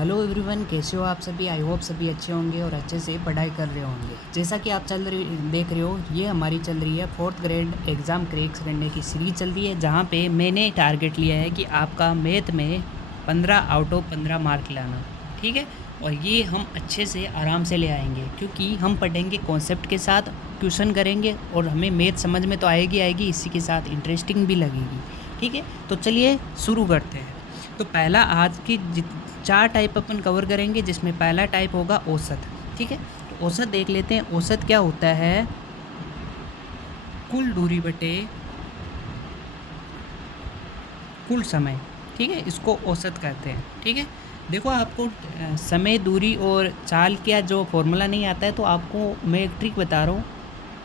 Hello everyone, कैसे हो आप सभी। आई होप सभी अच्छे होंगे और अच्छे से पढ़ाई कर रहे होंगे। जैसा कि आप देख रहे हो, ये हमारी चल रही है 4th ग्रेड एग्ज़ाम क्रैक करने की सीरीज चल रही है, जहाँ पे मैंने टारगेट लिया है कि आपका मैथ में 15 आउट ऑफ 15 मार्क लाना। ठीक है, और ये हम अच्छे से आराम से ले आएंगे, क्योंकि हम पढ़ेंगे कॉन्सेप्ट के साथ, क्वेश्चन करेंगे और हमें मैथ समझ में तो आएगी, इसी के साथ इंटरेस्टिंग भी लगेगी। ठीक है, तो चलिए शुरू करते हैं। तो पहला आज की 4 टाइप अपन कवर करेंगे, जिसमें पहला टाइप होगा औसत। ठीक है, तो औसत देख लेते हैं। औसत क्या होता है? कुल दूरी बटे कुल समय। ठीक है, इसको औसत कहते हैं। ठीक है, देखो आपको समय, दूरी और चाल का जो फॉर्मूला नहीं आता है, तो आपको मैं एक ट्रिक बता रहा हूँ,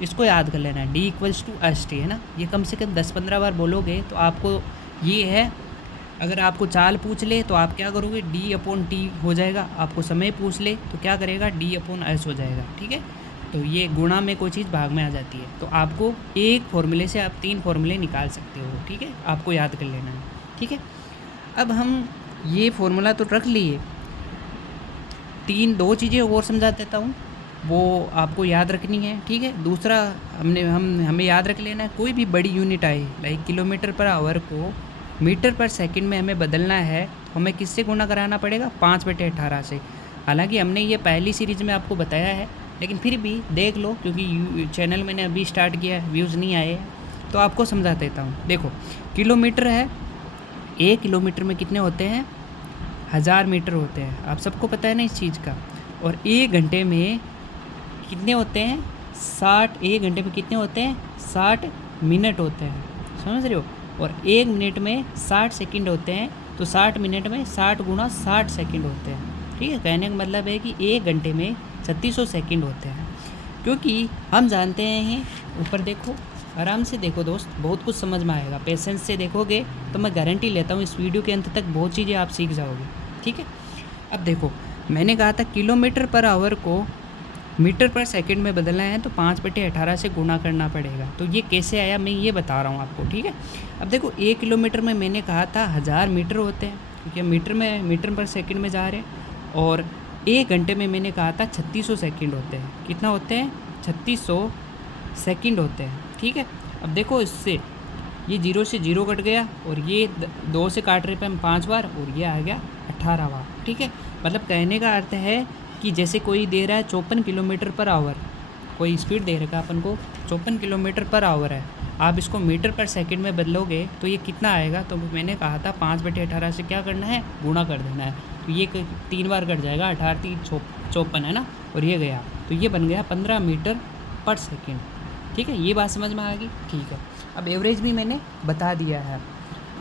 इसको याद कर लेना। D=ST है ना, ये कम से कम 10-15 बार बोलोगे तो आपको ये है। अगर आपको चाल पूछ ले तो आप क्या करोगे? D/T हो जाएगा। आपको समय पूछ ले तो क्या करेगा? D/S हो जाएगा। ठीक है, तो ये गुणा में कोई चीज़ भाग में आ जाती है, तो आपको एक फॉर्मूले से आप 3 फॉर्मूले निकाल सकते हो। ठीक है, आपको याद कर लेना है। ठीक है, अब हम ये फॉर्मूला तो रख लिए, 2 चीज़ें और समझा देता हूँ, वो आपको याद रखनी है। ठीक है, दूसरा हमें याद रख लेना है, कोई भी बड़ी यूनिट आए, लाइक किलोमीटर पर आवर को मीटर पर सेकंड में हमें बदलना है, तो हमें किससे गुणा कराना पड़ेगा? 5/18 से। हालांकि हमने ये पहली सीरीज़ में आपको बताया है, लेकिन फिर भी देख लो, क्योंकि चैनल मैंने अभी स्टार्ट किया है, व्यूज़ नहीं आए, तो आपको समझा देता हूँ। देखो, किलोमीटर है, 1 किलोमीटर में कितने होते हैं? 1000 मीटर होते हैं। आप सबको पता है ना इस चीज़ का। और 1 घंटे में कितने होते हैं? 1 घंटे में कितने होते हैं? 60 मिनट होते हैं। समझ रहे हो? और 1 मिनट में 60 सेकंड होते हैं, तो 60 मिनट में 60 गुणा 60 सेकंड होते हैं। ठीक है, कहने का मतलब है कि 1 घंटे में 3600 सेकंड होते हैं। क्योंकि हम जानते हैं, ऊपर देखो, आराम से देखो दोस्त, बहुत कुछ समझ में आएगा। पेशेंस से देखोगे तो मैं गारंटी लेता हूँ इस वीडियो के अंत तक बहुत चीज़ें आप सीख जाओगे। ठीक है, अब देखो, मैंने कहा था किलोमीटर पर आवर को मीटर पर सेकंड में बदलना है, तो 5/18 से गुणा करना पड़ेगा। तो ये कैसे आया, मैं ये बता रहा हूँ आपको। ठीक है, अब देखो, 1 किलोमीटर में मैंने कहा था 1000 मीटर होते हैं, क्योंकि मीटर पर सेकंड में जा रहे हैं। और 1 घंटे में मैंने कहा था 3600 सेकंड होते हैं। कितना होते हैं? 3600 सेकंड होते हैं। ठीक है, अब देखो, इससे ये 0 से 0 कट गया, और ये 2 से काट रहे पे हम 5 बार, और ये आ गया 18 बार। ठीक है, मतलब कहने का अर्थ है कि जैसे कोई दे रहा है 54 किलोमीटर पर आवर, कोई स्पीड दे रखा है अपन को 54 किलोमीटर पर आवर है, आप इसको मीटर पर सेकंड में बदलोगे तो ये कितना आएगा? तो मैंने कहा था 5/18 से क्या करना है? गुणा कर देना है। तो ये 3 बार कट जाएगा, 18×3 = 54 है ना, और ये गया, तो ये बन गया 15 मीटर पर सेकेंड। ठीक है, ये बात समझ में आ गई? ठीक है, अब एवरेज भी मैंने बता दिया है।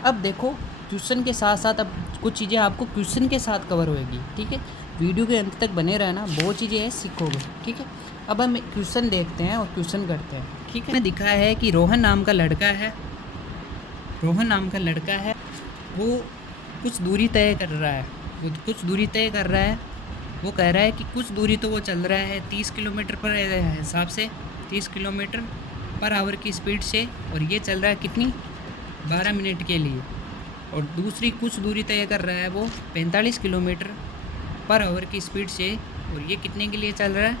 अब देखो, क्वेश्चन के साथ साथ अब कुछ चीज़ें आपको क्वेश्चन के साथ कवर होएगी। ठीक है, वीडियो के अंत तक बने रहना, बहुत चीज़ें हैं, सीखोगे। ठीक है, अब हम क्वेश्चन देखते हैं और क्वेश्चन करते हैं। ठीक है, दिखा है कि रोहन नाम का लड़का है, वो कुछ दूरी तय कर रहा है, वो कह रहा है कि कुछ दूरी तो वो चल रहा है 30 किलोमीटर पर हिसाब से, 30 किलोमीटर पर आवर की स्पीड से, और ये चल रहा है कितनी? 12 मिनट के लिए। और दूसरी कुछ दूरी तय कर रहा है वो 45 किलोमीटर पर आवर की स्पीड से, और ये कितने के लिए चल रहा है?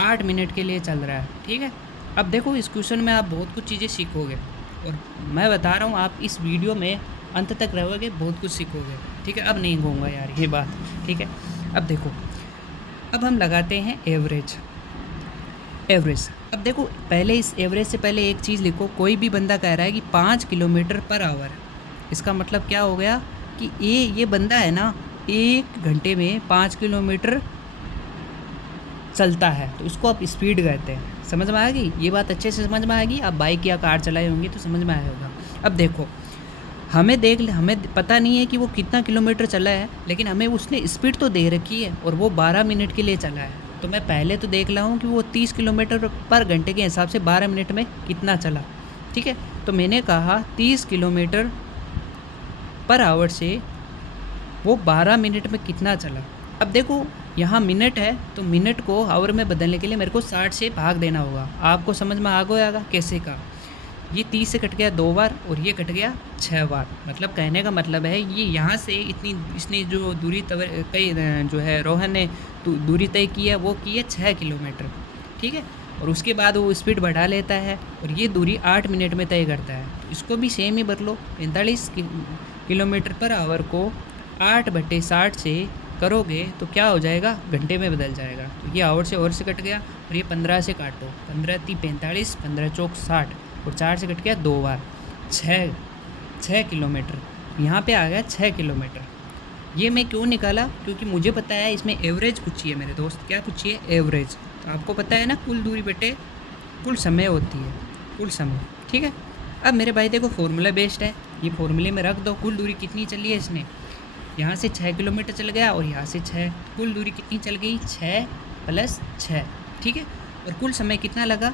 8 मिनट के लिए चल रहा है। ठीक है, अब देखो, इस क्वेश्चन में आप बहुत कुछ चीज़ें सीखोगे, और मैं बता रहा हूँ, आप इस वीडियो में अंत तक रहोगे, बहुत कुछ सीखोगे। ठीक है, अब नहीं कहूँगा यार ये बात। ठीक है, अब देखो, अब हम लगाते हैं एवरेज। अब देखो, पहले इस एवरेज से पहले एक चीज़ लिखो, कोई भी बंदा कह रहा है कि 5 किलोमीटर पर आवर, इसका मतलब क्या हो गया कि ये बंदा है ना, 1 घंटे में 5 किलोमीटर चलता है, तो इसको आप स्पीड कहते हैं। समझ में आ गई ये बात? अच्छे से समझ में आएगी। आप बाइक या कार चलाए होंगे तो समझ में आया होगा। अब देखो, हमें पता नहीं है कि वो कितना किलोमीटर चला है, लेकिन हमें उसने स्पीड तो दे रखी है, और वो 12 मिनट के लिए चला है। तो मैं पहले तो देख रहा हूँ कि वो 30 किलोमीटर पर घंटे के हिसाब से 12 मिनट में कितना चला। ठीक है, तो मैंने कहा 30 किलोमीटर पर आवर से वो 12 मिनट में कितना चला। अब देखो, यहाँ मिनट है, तो मिनट को आवर में बदलने के लिए मेरे को 60 से भाग देना होगा। आपको समझ में आ गया कैसे का? ये 30 से कट गया 2 बार और ये कट गया 6 बार। मतलब कहने का मतलब है ये यहाँ से इतनी इसने जो दूरी कई जो है रोहन ने दूरी तय की है वो की है 6 किलोमीटर, ठीक है। और उसके बाद वो स्पीड बढ़ा लेता है और ये दूरी 8 मिनट में तय करता है। तो इसको भी सेम ही बदलो, 45 किलोमीटर पर आवर को 8/60 से करोगे तो क्या हो जाएगा, घंटे में बदल जाएगा। तो ये आवर से कट गया और ये 15 से काटो, 15 × 3 = 45, 15 × 4 = 60 और 4 से कट गया 2 बार, 6 किलोमीटर। यहाँ पे आ गया 6 किलोमीटर। ये मैं क्यों निकाला, क्योंकि मुझे पता है इसमें एवरेज पूछी है मेरे दोस्त। क्या पूछी है, एवरेज। तो आपको पता है ना कुल दूरी बटे कुल समय होती है, कुल समय, ठीक है। अब मेरे भाई देखो फॉर्मूला बेस्ड है, ये फॉर्मूले में रख दो। कुल दूरी कितनी चली है इसने, यहाँ से 6 किलोमीटर चल गया और यहाँ से 6, कुल दूरी कितनी चल गई, 6 + 6, ठीक है। और कुल समय कितना लगा,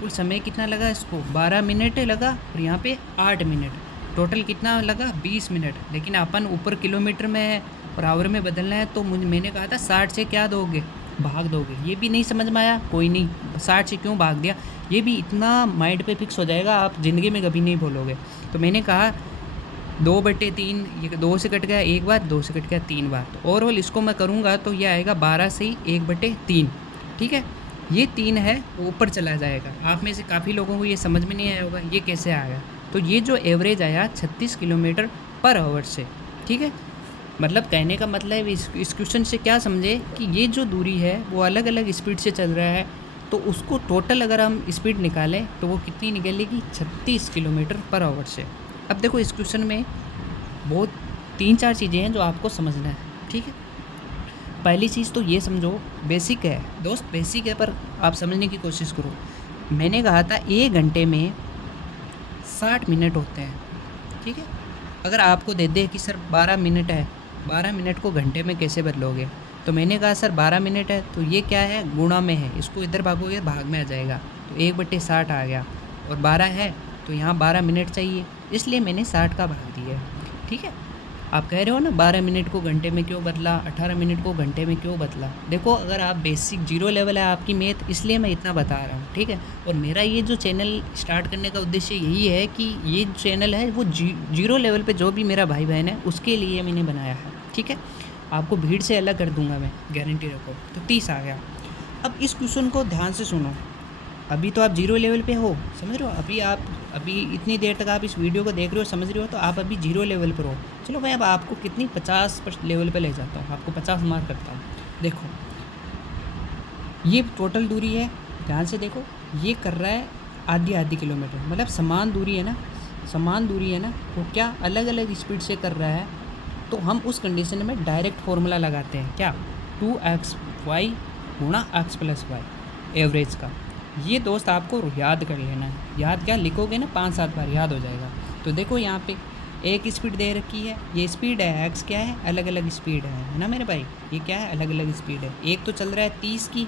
कुल समय कितना लगा इसको, 12 मिनट लगा और यहाँ पे 8 मिनट, टोटल कितना लगा, 20 मिनट। लेकिन अपन ऊपर किलोमीटर में है और आवर में बदलना है, तो मैंने कहा था 60 से क्या दोगे, भाग दोगे। ये भी नहीं समझ में आया, कोई नहीं, 60 से क्यों भाग दिया, ये भी इतना माइंड पे फिक्स हो जाएगा, आप ज़िंदगी में कभी नहीं भूलोगे। तो मैंने कहा 2/3, ये 2 से कट गया 1 बार, 2 से कट गया 3 बार। तो ओवरऑल इसको मैं करूँगा तो ये आएगा 12 से 1/3, ठीक है। ये 3 है वो ऊपर चला जाएगा। आप में से काफ़ी लोगों को ये समझ में नहीं आया होगा ये कैसे आया। तो ये जो एवरेज आया 36 किलोमीटर पर आवर से, ठीक है। मतलब कहने का मतलब इस क्वेश्चन से क्या समझे कि ये जो दूरी है वो अलग अलग स्पीड से चल रहा है, तो उसको टोटल अगर हम स्पीड निकालें तो वो कितनी निकलेगी, 36 किलोमीटर पर आवर से। अब देखो इस क्वेश्चन में बहुत 3-4 चीज़ें हैं जो आपको समझना है, ठीक है। पहली चीज़ तो ये समझो, बेसिक है दोस्त, बेसिक है, पर आप समझने की कोशिश करो। मैंने कहा था 1 घंटे में 60 मिनट होते हैं, ठीक है। अगर आपको दे दे कि सर 12 मिनट है, 12 मिनट को घंटे में कैसे बदलोगे, तो मैंने कहा सर 12 मिनट है तो ये क्या है, गुणा में है, इसको इधर भागोगे भाग में आ जाएगा, तो 1/60 आ गया। और 12 है तो यहाँ 12 मिनट चाहिए, इसलिए मैंने 60 का भाग दिया, ठीक है। आप कह रहे हो ना 12 मिनट को घंटे में क्यों बदला, 18 मिनट को घंटे में क्यों बदला। देखो अगर आप बेसिक 0 लेवल है आपकी मैथ, इसलिए मैं इतना बता रहा हूँ, ठीक है। और मेरा ये जो चैनल स्टार्ट करने का उद्देश्य यही है कि ये चैनल है वो 0 लेवल पे जो भी मेरा भाई बहन है उसके लिए मैंने बनाया है, ठीक है। आपको भीड़ से अलग कर दूंगा मैं, गारंटी रखो। तो 30 आ गया। अब इस क्वेश्चन को ध्यान से सुनो, अभी तो आप 0 लेवल पे हो, समझ रहे हो, अभी इतनी देर तक आप इस वीडियो को देख रहे हो, समझ रहे हो, तो आप अभी 0 लेवल पर हो। चलो भाई अब आपको कितनी 50 लेवल पे ले जाता हूँ, आपको 50 मार्क करता हूँ। देखो ये टोटल दूरी है, ध्यान से देखो, ये कर रहा है आधी किलोमीटर, मतलब समान दूरी है ना, वो क्या अलग अलग स्पीड से कर रहा है। तो हम उस कंडीशन में डायरेक्ट फार्मूला लगाते हैं, क्या, 2xy × x + y एवरेज का। ये दोस्त आपको याद कर लेना है, याद क्या लिखोगे ना 5-7 बार याद हो जाएगा। तो देखो यहाँ पे एक स्पीड दे रखी है, ये स्पीड है, x क्या है, अलग अलग स्पीड है ना मेरे भाई, ये क्या है, अलग अलग स्पीड है। एक तो चल रहा है 30 की,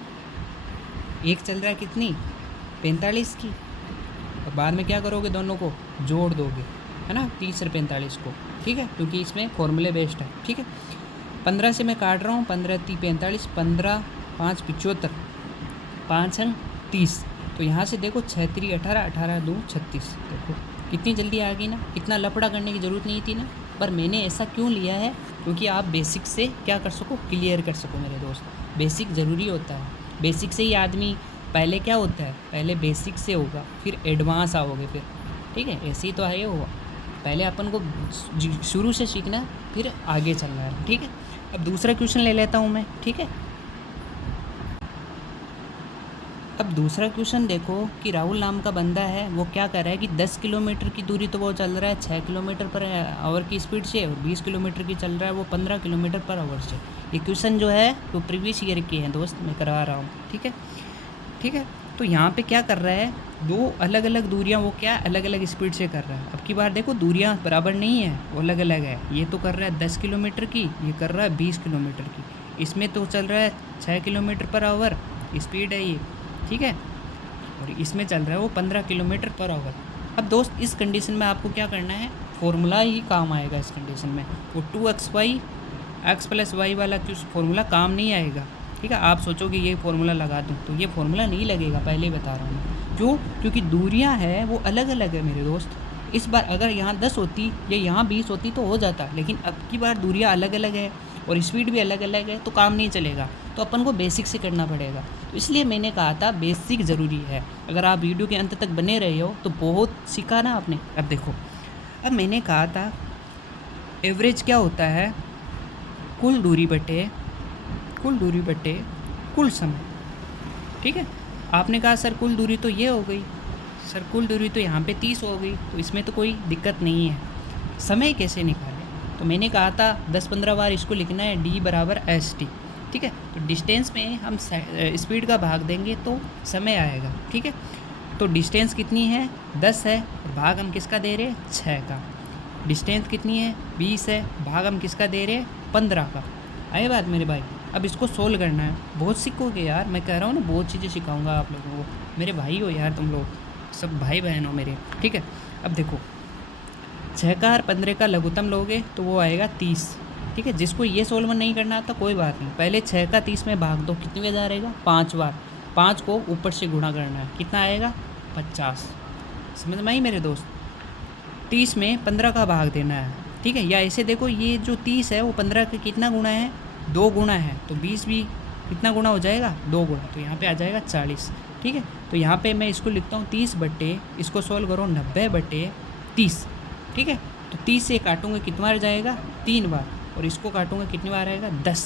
एक चल रहा है कितनी, 45 की, और बाद में क्या करोगे, दोनों को जोड़ दोगे, है ना, 30 और 45 को, ठीक है, क्योंकि इसमें फॉर्मूले बेस्ड है, ठीक है। 15 से मैं काट रहा हूँ, 15 × 3 = 45, 15 × 5 = 75, 5 × 30। तो यहाँ से देखो 6 × 3 = 18, 18 × 2 = 36। देखो कितनी जल्दी आ गई ना, इतना लफड़ा करने की ज़रूरत नहीं थी ना। पर मैंने ऐसा क्यों लिया है, क्योंकि आप बेसिक से क्या कर सको, क्लियर कर सको मेरे दोस्त। बेसिक ज़रूरी होता है, बेसिक से ही आदमी, पहले क्या होता है, पहले बेसिक से होगा फिर एडवांस आओगे फिर, ठीक है, ऐसे ही तो है ये हुआ। पहले अपन को शुरू से सीखना है फिर आगे चलना है, ठीक है। अब दूसरा क्वेश्चन ले लेता हूँ मैं, ठीक है। अब दूसरा क्वेश्चन देखो कि राहुल नाम का बंदा है, वो क्या कर रहा है कि 10 किलोमीटर की दूरी तो वो चल रहा है 6 किलोमीटर पर आवर की स्पीड से, और 20 किलोमीटर की चल रहा है वो 15 किलोमीटर पर आवर से। ये क्वेश्चन जो है वो प्रीवियस ईयर के हैं दोस्त, मैं करवा रहा हूँ, ठीक है, ठीक है। तो यहाँ पे क्या कर रहा है, दो अलग अलग दूरियाँ वो क्या अलग अलग स्पीड से कर रहा है। अब की बार देखो दूरियाँ बराबर नहीं है, वो अलग अलग है। ये तो कर रहा है 10 किलोमीटर की, ये कर रहा है 20 किलोमीटर की। इसमें तो चल रहा है 6 किलोमीटर पर आवर स्पीड है ये, ठीक है, और इसमें चल रहा है वो 15 किलोमीटर पर आवर। अब दोस्त इस कंडीशन में आपको क्या करना है, फॉर्मूला ही काम आएगा इस कंडीशन में। वो 2xy x + y वाला फॉर्मूला काम नहीं आएगा, ठीक है। आप सोचोगे ये फार्मूला लगा दूँ, तो ये फार्मूला नहीं लगेगा, पहले ही बता रहा हूँ मैं। क्यों? क्योंकि दूरियां हैं वो अलग अलग है मेरे दोस्त। इस बार अगर यहाँ 10 होती या यहाँ 20 होती तो हो जाता, लेकिन अब की बार दूरियां अलग अलग है और स्पीड भी अलग अलग है, तो काम नहीं चलेगा। तो अपन को बेसिक से करना पड़ेगा। तो इसलिए मैंने कहा था बेसिक ज़रूरी है। अगर आप वीडियो के अंत तक बने रहे हो तो बहुत सीखा ना आपने। अब देखो, अब मैंने कहा था एवरेज क्या होता है, कुल दूरी बटे कुल समय। ठीक है, आपने कहा सर कुल दूरी तो ये हो गई, सर कुल दूरी तो यहाँ पे 30 हो गई, तो इसमें तो कोई दिक्कत नहीं है, समय कैसे निकालें? तो मैंने कहा था 10-15 बार इसको लिखना है d बराबर st। ठीक है, तो डिस्टेंस में हम स्पीड का भाग देंगे तो समय आएगा। ठीक है, तो डिस्टेंस कितनी है 10 है और भाग हम किसका दे रहे हैं 6 का। डिस्टेंस कितनी है 20 है, भाग हम किसका दे रहे हैं 15 का। आए बात मेरे भाई? अब इसको सोल्व करना है, बहुत सीखोगे यार, मैं कह रहा हूँ ना बहुत चीज़ें सिखाऊंगा आप लोगों को, मेरे भाई हो यार, तुम लोग सब भाई बहन हो मेरे। ठीक है, अब देखो 6 का और 15 का लघुत्तम लोगे तो वो आएगा 30। ठीक है, जिसको ये सोल्व नहीं करना आता कोई बात नहीं, पहले 6 का 30 में भाग दो, कितनी बार आएगा 5 बार। 5 को ऊपर से गुणा करना है, कितना आएगा 50। समझ में आई मेरे दोस्त? 30 में 15 का भाग देना है। ठीक है, या ऐसे देखो ये जो 30 है वो 15 का कितना गुणा है 2 गुणा है, तो 20 भी कितना गुणा हो जाएगा 2 गुणा, तो यहाँ पे आ जाएगा 40। ठीक है, तो यहाँ पे मैं इसको लिखता हूँ 30 बटे, इसको सॉल्व करो 90 बटे 30। ठीक है, तो 30 से काटूंगा कितनी बार जाएगा 3 बार, और इसको काटूंगा कितनी बार आएगा 10।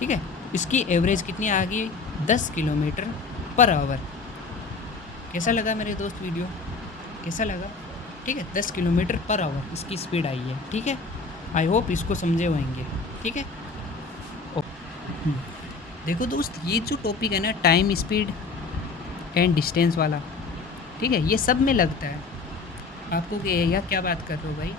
ठीक है, इसकी एवरेज कितनी आ गई 10 किलोमीटर पर आवर। कैसा लगा मेरे दोस्त वीडियो, कैसा लगा? ठीक है, 10 किलोमीटर पर आवर इसकी स्पीड आई है। ठीक है, आई होप इसको समझे होंगे। ठीक है, देखो दोस्त, ये जो टॉपिक है ना टाइम स्पीड एंड डिस्टेंस वाला, ठीक है, ये सब में लगता है। आपको यार क्या बात कर रहे हो भाई?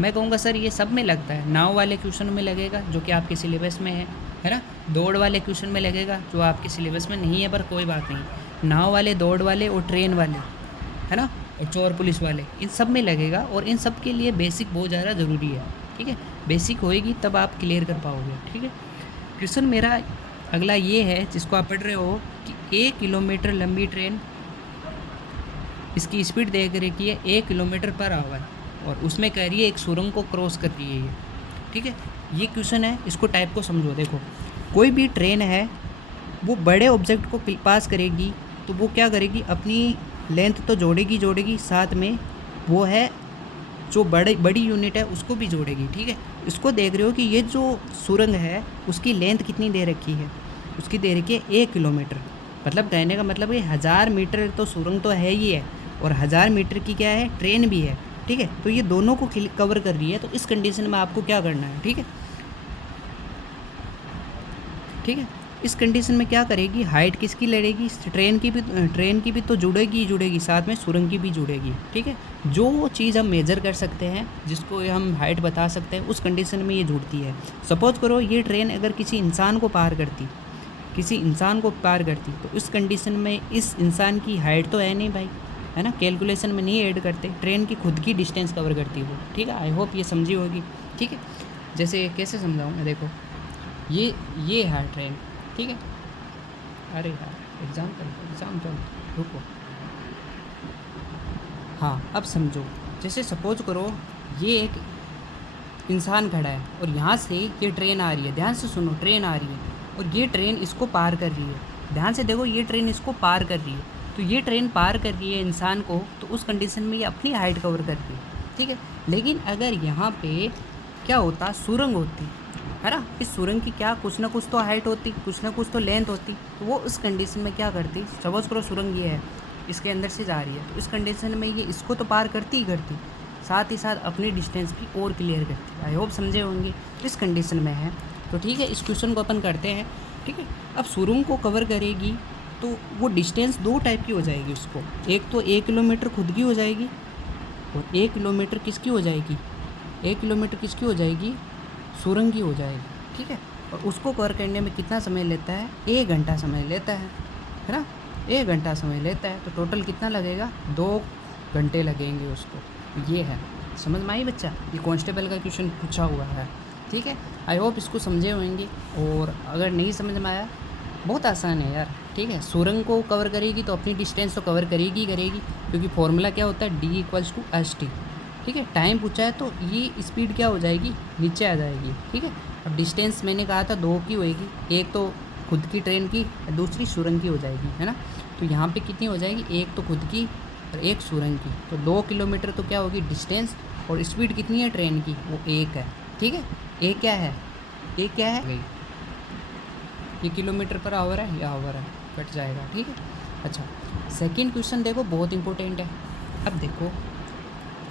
मैं कहूँगा सर ये सब में लगता है। नाव वाले क्वेश्चन में लगेगा जो कि आपके सिलेबस में है ना। दौड़ वाले क्वेश्चन में लगेगा जो आपके सिलेबस में नहीं है, पर कोई बात नहीं। नाव वाले, दौड़ वाले और ट्रेन वाले, है ना, और चोर पुलिस वाले, इन सब में लगेगा। और इन सब के लिए बेसिक बहुत ज़्यादा ज़रूरी है। ठीक है, बेसिक होएगी तब आप क्लियर कर पाओगे। ठीक है, क्वेश्चन मेरा अगला ये है जिसको आप पढ़ रहे हो कि 1 किलोमीटर लंबी ट्रेन, इसकी स्पीड देख रही है 1 किलोमीटर पर आवर, और उसमें कह रही है एक सुरंग को क्रॉस कर रही है ये। ठीक है, ये क्वेश्चन है, इसको टाइप को समझो। देखो, कोई भी ट्रेन है वो बड़े ऑब्जेक्ट को पास करेगी तो वो क्या करेगी, अपनी लेंथ तो जोड़ेगी, साथ में वो है जो बड़ी यूनिट है उसको भी जोड़ेगी। ठीक है, इसको देख रहे हो कि ये जो सुरंग है उसकी लेंथ कितनी दे रखी है, उसकी दे रखी है 1 किलोमीटर। मतलब कहने का मतलब ये 1000 मीटर तो सुरंग तो है ही है, और 1000 मीटर की क्या है ट्रेन भी है। ठीक है, तो ये दोनों को कवर कर रही है। तो इस कंडीशन में आपको क्या करना है? ठीक है, ठीक है, इस कंडीशन में क्या करेगी, हाइट किसकी लड़ेगी, ट्रेन की भी तो जुड़ेगी, साथ में सुरंग की भी जुड़ेगी। ठीक है, जो चीज़ हम मेजर कर सकते हैं, जिसको हम हाइट बता सकते हैं, उस कंडीशन में ये जुड़ती है। सपोज करो ये ट्रेन अगर किसी इंसान को पार करती, तो इस कंडीशन में इस इंसान की हाइट तो है नहीं भाई, है ना, कैलकुलेशन में नहीं ऐड करते, ट्रेन की खुद की डिस्टेंस कवर करती है वो। ठीक है, आई होप ये समझी होगी। ठीक है, जैसे कैसे समझाऊँ मैं, देखो ये है ट्रेन। ठीक है, अरे यार एग्जाम्पल रुको, हाँ अब समझो। जैसे सपोज करो ये एक इंसान खड़ा है और यहाँ से ये ट्रेन आ रही है, ध्यान से सुनो, ट्रेन आ रही है और ये ट्रेन इसको पार कर रही है। ध्यान से देखो, ये ट्रेन इसको पार कर रही है, तो ये ट्रेन पार कर रही है इंसान को, तो उस कंडीशन में ये अपनी हाइट कवर कर रही है। ठीक है, लेकिन अगर यहाँ पे क्या होता, सुरंग होती है ना, इस सुरंग की क्या कुछ ना कुछ तो हाइट होती, कुछ ना कुछ तो लेंथ होती, तो वो उस कंडीशन में क्या करती, सपोज करो सुरंग ये है, इसके अंदर से जा रही है, तो इस कंडीशन में ये इसको तो पार करती ही करती, साथ ही साथ अपनी डिस्टेंस भी और क्लियर करती। आई होप समझे होंगे, इस कंडीशन में है। तो ठीक है, इस क्वेश्चन को अपन करते हैं। ठीक है, अब सुरंग को कवर करेगी तो वो डिस्टेंस 2 टाइप की हो जाएगी उसको, एक तो 1 किलोमीटर खुद की हो जाएगी, और 1 किलोमीटर किसकी हो जाएगी, 1 किलोमीटर किसकी हो जाएगी, सुरंग की हो जाएगी। ठीक है, और उसको कवर करने में कितना समय लेता है, 1 घंटा समय लेता है ना, 1 घंटा समय लेता है, तो टोटल कितना लगेगा, 2 घंटे लगेंगे उसको। ये है, समझ में आई बच्चा, ये कांस्टेबल का क्वेश्चन पूछा हुआ है। ठीक है, आई होप इसको समझे होंगे, और अगर नहीं समझ में आया, बहुत आसान है यार, ठीक है। सुरंग को कवर करेगी तो अपनी डिस्टेंस तो कवर करेगी ही करेगी, क्योंकि फॉर्मूला क्या होता है, D=ST। ठीक है। टाइम पूछा है तो ये स्पीड क्या हो जाएगी, नीचे आ जाएगी। ठीक है। अब डिस्टेंस मैंने कहा था 2 की होएगी, एक तो खुद की ट्रेन की, दूसरी सुरंग की हो जाएगी, है ना। तो यहाँ पे कितनी हो जाएगी, एक तो खुद की और एक सुरंग की। तो 2 किलोमीटर तो क्या होगी डिस्टेंस, और स्पीड कितनी है ट्रेन की, वो 1 है। ठीक है। ए क्या है, ए क्या है, ये किलोमीटर पर आवर है या आवर है, कट जाएगा। ठीक है। अच्छा, सेकंड क्वेश्चन देखो, बहुत इंपॉर्टेंट है। अब देखो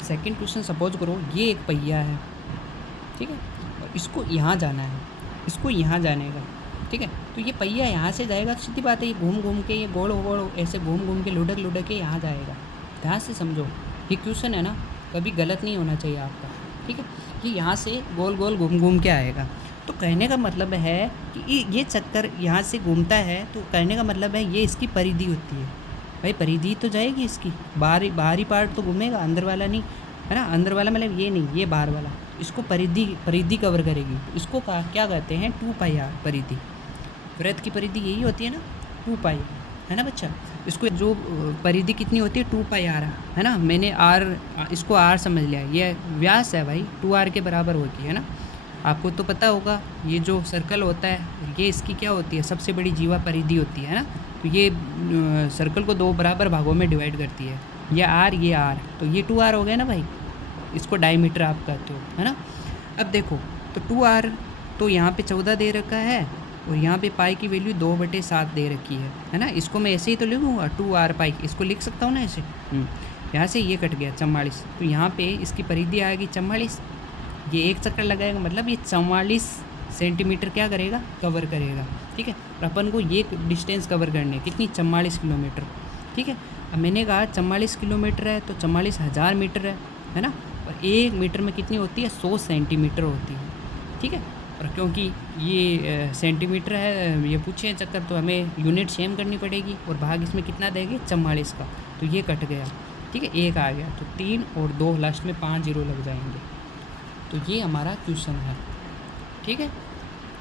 सेकंड क्वेश्चन, सपोज करो ये एक पहिया है, ठीक है, और इसको यहाँ जाना है, इसको यहाँ जाने का। ठीक है। तो ये पहिया यहाँ से जाएगा तो सीधी बात है, ये घूम घूम के, ये गोल गोल ऐसे घूम घूम के, लुढ़क लुढ़क के यहाँ जाएगा। ध्यान से समझो, ये क्वेश्चन है ना, कभी गलत नहीं होना चाहिए आपका। ठीक है। ये यहाँ से गोल गोल घूम घूम के आएगा। तो कहने का मतलब है कि ये चक्कर यहाँ से घूमता है, तो कहने का मतलब है ये इसकी परिधि होती है। भाई परिधि तो जाएगी इसकी, बाहरी पार्ट तो घूमेगा, अंदर वाला नहीं, है ना। अंदर वाला मतलब ये नहीं, ये बाहर वाला, इसको परिधि कवर करेगी। इसको क्या कहते हैं, 2πr परिधि। वृत्त की परिधि यही होती है ना, 2π, है ना बच्चा। इसको जो परिधि कितनी होती है, 2πr, है ना। मैंने इसको r समझ लिया, ये व्यास है भाई, 2r के बराबर होती है ना। आपको तो पता होगा, ये जो सर्कल होता है, ये इसकी क्या होती है, सबसे बड़ी जीवा परिधि होती है ना। तो ये सर्कल को 2 बराबर भागों में डिवाइड करती है, ये r, तो ये 2r हो गया ना भाई, इसको डायमीटर आप कहते हो, है ना। अब देखो, तो 2r तो यहाँ पे 14 दे रखा है, और यहाँ पे पाई की वैल्यू 2/7 दे रखी है ना। इसको मैं ऐसे ही तो लिखूँगा, 2r पाई, इसको लिख सकता हूँ ना ऐसे। यहाँ से ये कट गया 44, तो यहाँ पे इसकी परिधि आएगी 44। ये एक चक्कर लगाएगा, मतलब ये 44 सेंटीमीटर क्या करेगा, कवर करेगा। ठीक है। और अपन को ये डिस्टेंस कवर करनी है, कितनी, 44 किलोमीटर। ठीक है। अब मैंने कहा 44 किलोमीटर है तो 44,000 मीटर है ना। और 1 मीटर में कितनी होती है, 100 सेंटीमीटर होती है। ठीक है। और क्योंकि ये सेंटीमीटर है, ये पूछे हैं चक्कर, तो हमें यूनिट सेम करनी पड़ेगी, और भाग इसमें कितना देंगे, 44 का, तो ये कट गया। ठीक है। 1 आ गया, तो 3 और 2 लास्ट में 5 जीरो लग जाएंगे। तो ये हमारा क्वेश्चन है। ठीक है,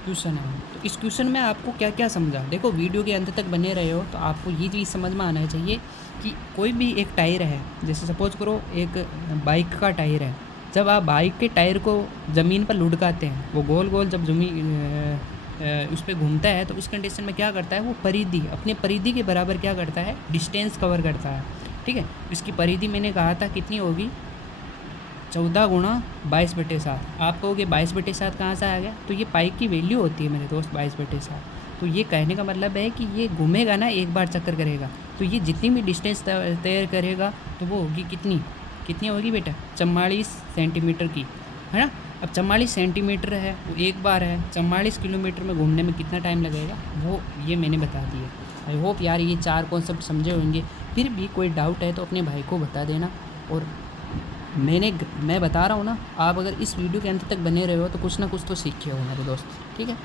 क्वेश्चन है। तो इस क्वेश्चन में आपको क्या क्या समझा, देखो वीडियो के अंत तक बने रहे हो तो आपको ये चीज़ समझ में आना चाहिए कि कोई भी एक टायर है, जैसे सपोज करो एक बाइक का टायर है, जब आप बाइक के टायर को ज़मीन पर लुढ़काते हैं, वो गोल गोल जब उस पर घूमता है, तो उस कंडीशन में क्या करता है, वो परिधि, अपने परिधि के बराबर क्या करता है, डिस्टेंस कवर करता है। ठीक है। इसकी परिधि मैंने कहा था कितनी होगी, 14 × 22/7। आप कहोगे 22/7 कहाँ से आ गया, तो ये पाई की वैल्यू होती है मेरे दोस्त, 22/7। तो ये कहने का मतलब है कि ये घूमेगा ना, एक बार चक्कर करेगा, तो ये जितनी भी डिस्टेंस तय करेगा तो वो होगी कितनी होगी बेटा, 44 सेंटीमीटर की, है ना। अब 44 सेंटीमीटर है, वो एक बार है, 44 किलोमीटर में घूमने में कितना टाइम लगेगा, वो ये मैंने बता दिया। आई होप यार ये 4 कॉन्सेप्ट समझे होंगे। फिर भी कोई डाउट है तो अपने भाई को बता देना। और मैं बता रहा हूँ ना, आप अगर इस वीडियो के अंत तक बने रहे हो तो कुछ ना कुछ तो सीखे हो मेरे दोस्त। ठीक है।